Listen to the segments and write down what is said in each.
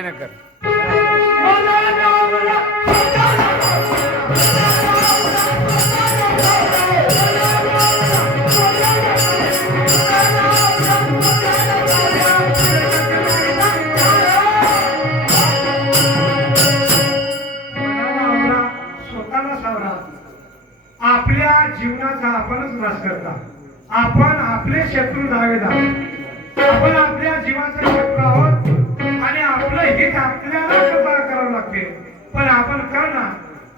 नारायणकर. आपल्या जीवनाचा आपणच नाश करता. आपण आपले शत्रू दावेदार. आपण आपल्या जीवाचे शत्रू आहोत आणि आपलं हित आपल्याला करावं लागते. पण आपण करणार,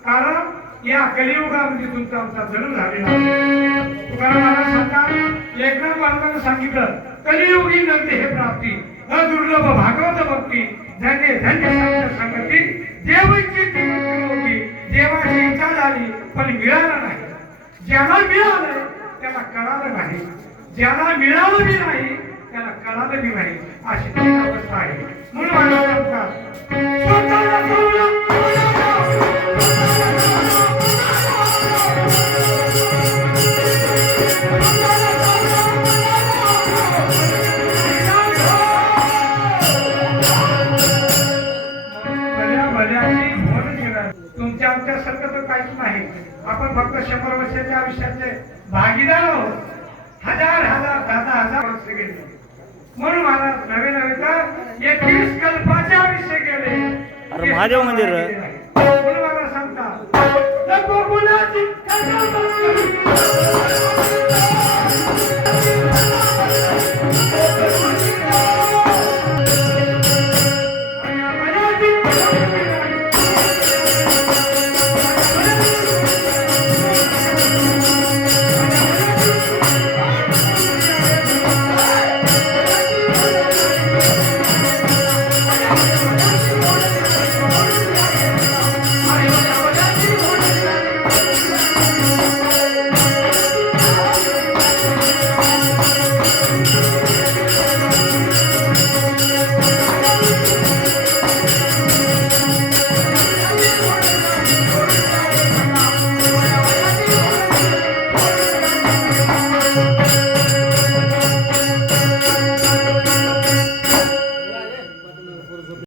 कारण या कलियुगामध्ये तुमचा आमचा जन्म झालेला आहे. तुकाराम महाराज सांगतात, एकनाथ महाराजांनी सांगितलं, कलियुगी नंदी हे प्राप्ती अदुर्लभ भागवत भक्ती धन्य धन्य संगती देवाची होती. देवाची इच्छा झाली पण मिळालं नाही. ज्याला मिळालं त्याला कळालं नाही, ज्याला मिळालं बी नाही त्याला कळालं बी नाही. अशी ती अवस्था आहे. म्हणून महाराज तुमच्या आमच्या सारखं तर काहीच नाही. आपण फक्त 100 वर्षाच्या आयुष्याचे भागीदार आहोत. हजार हजार 10,000 वर्ष गेले. म्हणून मला नवे नवे तर 31 कल्पाचे आयुष्य गेले. महादेव मंदिर म्हणून मला सांगता